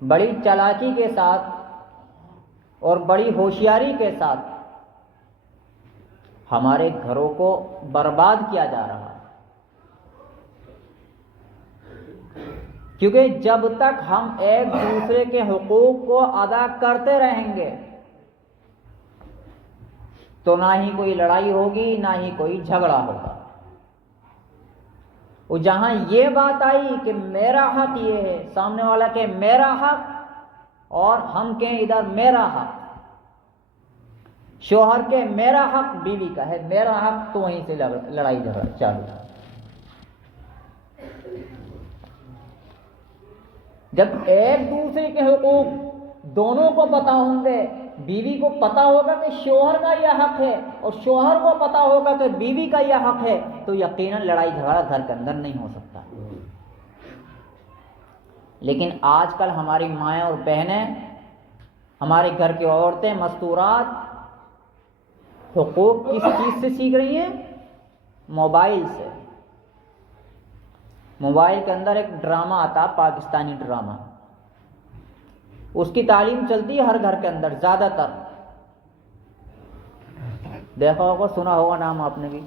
بڑی چالاکی کے ساتھ اور بڑی ہوشیاری کے ساتھ ہمارے گھروں کو برباد کیا جا رہا ہے، کیونکہ جب تک ہم ایک دوسرے کے حقوق کو ادا کرتے رہیں گے تو نہ ہی کوئی لڑائی ہوگی، نہ ہی کوئی جھگڑا ہوگا۔ اور جہاں یہ بات آئی کہ میرا حق یہ ہے، سامنے والا کہ میرا حق، اور ہم کہیں ادھر میرا حق، شوہر کے میرا حق بیوی کا ہے میرا حق، تو وہیں سے لڑائی جھگڑا چالو۔ جب ایک دوسرے کے حقوق دونوں کو پتہ ہوں گے، بیوی کو پتہ ہوگا کہ شوہر کا یہ حق ہے اور شوہر کو پتہ ہوگا کہ بیوی کا یہ حق ہے، تو یقیناً لڑائی جھگڑا گھر کے اندر نہیں ہو سکتا۔ لیکن آج کل ہماری مائیں اور بہنیں، ہمارے گھر کی عورتیں مستورات حقوق کس چیز سے سیکھ رہی ہیں؟ موبائل سے۔ موبائل کے اندر ایک ڈرامہ آتا، پاکستانی ڈرامہ، اس کی تعلیم چلتی ہے ہر گھر کے اندر زیادہ تر، دیکھا ہوگا، سنا ہوگا نام آپ نے بھی۔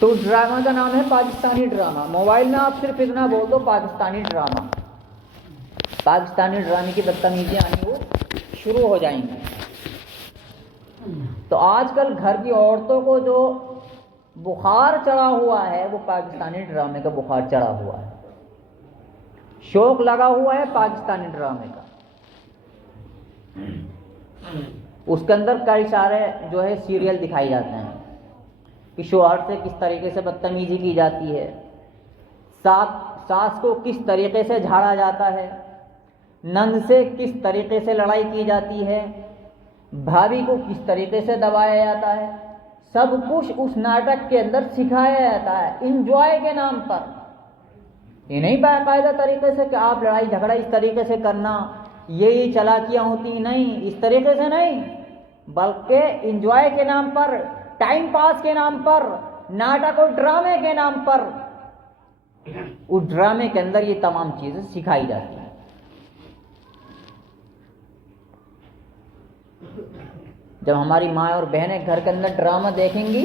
تو اس ڈرامہ کا نام ہے پاکستانی ڈرامہ۔ موبائل میں آپ صرف اتنا بول دو پاکستانی ڈرامہ، پاکستانی ڈرامے کی بدتمیزیاں آنی وہ شروع ہو جائیں گی۔ تو آج کل گھر کی عورتوں کو جو بخار چڑھا ہوا ہے وہ پاکستانی ڈرامے کا بخار چڑھا ہوا ہے، شوق لگا ہوا ہے پاکستانی ڈرامے کا۔ اس کے اندر کئی سارے جو ہے سیریل دکھائی جاتے ہیں کہ شوہر سے کس طریقے سے بدتمیزی کی جاتی ہے، ساس کو کس طریقے سے جھاڑا جاتا ہے، نند سے کس طریقے سے لڑائی کی جاتی ہے، بھابھی کو کس طریقے سے دبایا جاتا ہے، سب کچھ اس ناٹک کے اندر سکھایا جاتا ہے انجوائے کے نام پر۔ یہ نہیں باقاعدہ طریقے سے کہ آپ لڑائی جھگڑا اس طریقے سے کرنا، یہی چالاکیاں ہوتی، نہیں، اس طریقے سے نہیں، بلکہ انجوائے کے نام پر، ٹائم پاس کے نام پر، ناٹک اور ڈرامے کے نام پر، اس ڈرامے کے اندر یہ تمام چیزیں سکھائی جاتی ہیں۔ جب ہماری ماں اور بہنیں گھر کے اندر ڈرامہ دیکھیں گی،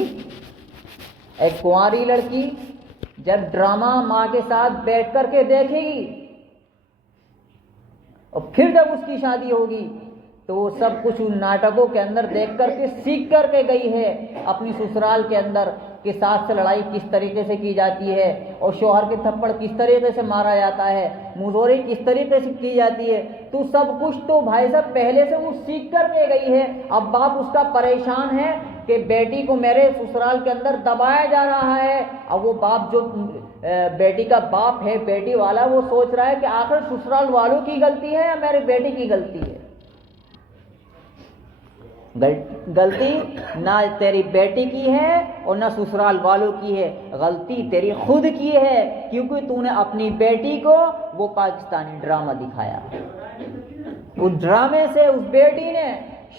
ایک کنواری لڑکی جب ڈرامہ ماں کے ساتھ بیٹھ کر کے دیکھے گی، اور پھر جب اس کی شادی ہوگی تو وہ سب کچھ ان ناٹکوں کے اندر دیکھ کر کے سیکھ کر کے گئی ہے اپنی سسرال کے اندر، کہ ساس سے لڑائی کس طریقے سے کی جاتی ہے، اور شوہر کے تھپڑ کس طریقے سے مارا جاتا ہے، مزوری کس طریقے سے کی جاتی ہے۔ تو سب کچھ تو بھائی صاحب پہلے سے وہ سیکھ کر کے گئی ہے۔ اب باپ اس کا پریشان ہے کہ بیٹی کو میرے سسرال کے اندر دبایا جا رہا ہے۔ اب وہ باپ جو بیٹی کا باپ ہے، بیٹی والا، وہ سوچ رہا ہے کہ آخر سسرال والوں کی غلطی ہے یا میرے بیٹی کی غلطی ہے؟ غلطی نہ تیری بیٹی کی ہے اور نہ سسرال والوں کی ہے، غلطی تیری خود کی ہے، کیونکہ تو نے اپنی بیٹی کو وہ پاکستانی ڈرامہ دکھایا۔ اس ڈرامے سے اس بیٹی نے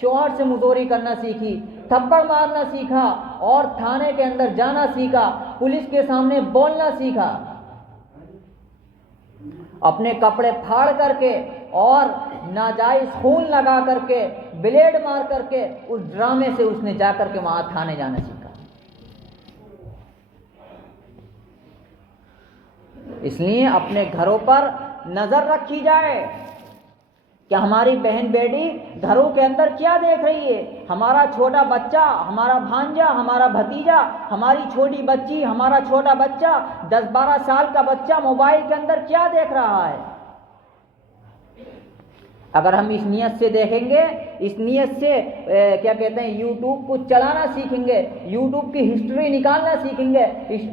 شوہر سے مزوری کرنا سیکھی، تھپڑ مارنا سیکھا، اور تھانے کے اندر جانا سیکھا، پولیس کے سامنے بولنا سیکھا، اپنے کپڑے پھاڑ کر کے اور ناجائز خون لگا کر کے، بلیڈ مار کر کے، اس ڈرامے سے اس نے جا کر کے وہاں تھانے جانا سیکھا۔ اس لیے اپنے گھروں پر نظر رکھی جائے کہ ہماری بہن بیٹی گھروں کے اندر کیا دیکھ رہی ہے، ہمارا چھوٹا بچہ، ہمارا بھانجا، ہمارا بھتیجا، ہماری چھوٹی بچی، ہمارا چھوٹا بچہ، 10-12 سال کا بچہ موبائل کے اندر کیا دیکھ رہا ہے۔ اگر ہم اس نیت سے دیکھیں گے، اس نیت سے کیا کہتے ہیں، یوٹیوب کو چلانا سیکھیں گے، یوٹیوب کی ہسٹری نکالنا سیکھیں گے،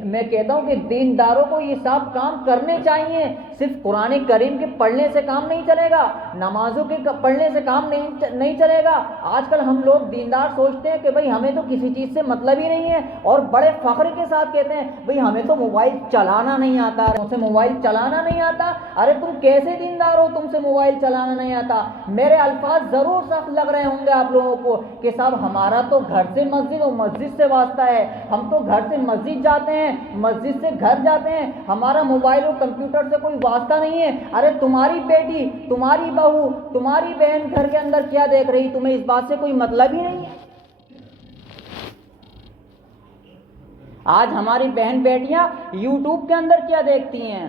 میں کہتا ہوں کہ دینداروں کو یہ سب کام کرنے چاہیے۔ صرف قرآن کریم کے پڑھنے سے کام نہیں چلے گا، نمازوں کے پڑھنے سے کام نہیں چلے گا۔ آج کل ہم لوگ دیندار سوچتے ہیں کہ بھئی ہمیں تو کسی چیز سے مطلب ہی نہیں ہے، اور بڑے فخر کے ساتھ کہتے ہیں بھئی ہمیں تو موبائل چلانا نہیں آتا، تم سے موبائل چلانا نہیں آتا۔ ارے تم کیسے دیندار ہو، تم سے موبائل چلانا نہیں آتا؟ میرے الفاظ ضرور سخت لگ رہے ہوں گے آپ لوگوں کو کہ صاحب ہمارا تو گھر سے مسجد اور مسجد سے واسطہ ہے، ہم تو گھر سے مسجد جاتے ہیں، مسجد سے گھر جاتے ہیں، ہمارا موبائل اور کمپیوٹر سے کوئی واسطہ نہیں ہے۔ ارے تمہاری بیٹی، تمہاری بہو، تمہاری بہن گھر کے اندر کیا دیکھ رہی، تمہیں اس بات سے کوئی مطلب ہی نہیں ہے۔ آج ہماری بہن بیٹیاں یوٹیوب کے اندر کیا دیکھتی ہیں،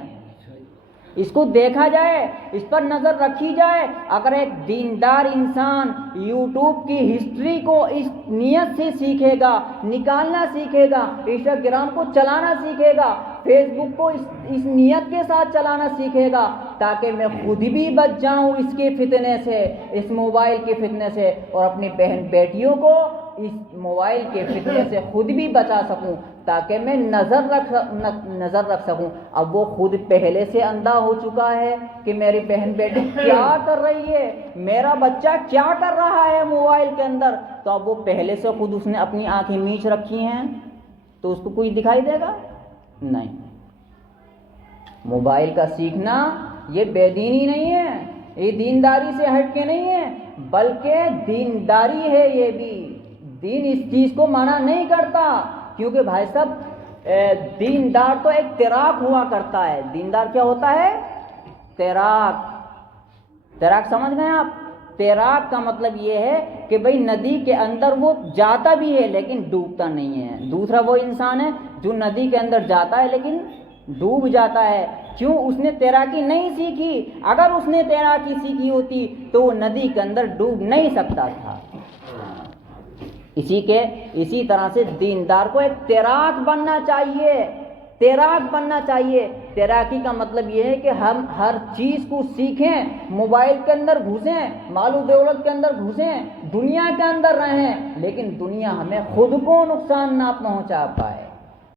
اس کو دیکھا جائے، اس پر نظر رکھی جائے۔ اگر ایک دیندار انسان یوٹیوب کی ہسٹری کو اس نیت سے سیکھے گا، نکالنا سیکھے گا، انسٹاگرام کو چلانا سیکھے گا، فیس بک کو اس نیت کے ساتھ چلانا سیکھے گا تاکہ میں خود بھی بچ جاؤں اس کے فتنے سے، اس موبائل کے فتنے سے، اور اپنی بہن بیٹیوں کو اس موبائل کے فتنے سے خود بھی بچا سکوں تاکہ میں نظر رکھ سکوں۔ اب وہ خود پہلے سے اندھا ہو چکا ہے کہ میری بہن بیٹی کیا کر رہی ہے، میرا بچہ کیا کر رہا ہے موبائل کے اندر، تو اب وہ پہلے سے خود اس نے اپنی آنکھیں میچ رکھی ہیں، تو اس کو کوئی دکھائی دے گا نہیں۔ موبائل کا سیکھنا یہ بے دینی نہیں ہے، یہ دینداری سے ہٹ کے نہیں ہے، بلکہ دینداری ہے۔ یہ بھی دین اس چیز کو منع نہیں کرتا، کیونکہ بھائی صاحب دیندار تو ایک تیراک ہوا کرتا ہے۔ دیندار کیا ہوتا ہے؟ تیراک۔ تیراک سمجھ گئے آپ؟ تیراک کا مطلب یہ ہے کہ بھئی ندی کے اندر وہ جاتا بھی ہے لیکن ڈوبتا نہیں ہے۔ دوسرا وہ انسان ہے جو ندی کے اندر جاتا ہے لیکن ڈوب جاتا ہے۔ کیوں؟ اس نے تیراکی نہیں سیکھی۔ اگر اس نے تیراکی سیکھی ہوتی تو وہ ندی کے اندر ڈوب نہیں سکتا تھا۔ اسی طرح سے دیندار کو ایک تیراک بننا چاہیے، تیراک بننا چاہیے۔ تیراکی کا مطلب یہ ہے کہ ہم ہر چیز کو سیکھیں، موبائل کے اندر گھسیں، مال و دولت کے اندر گھسیں، دنیا کے اندر رہیں، لیکن دنیا ہمیں خود کو نقصان نہ پہنچا پائے۔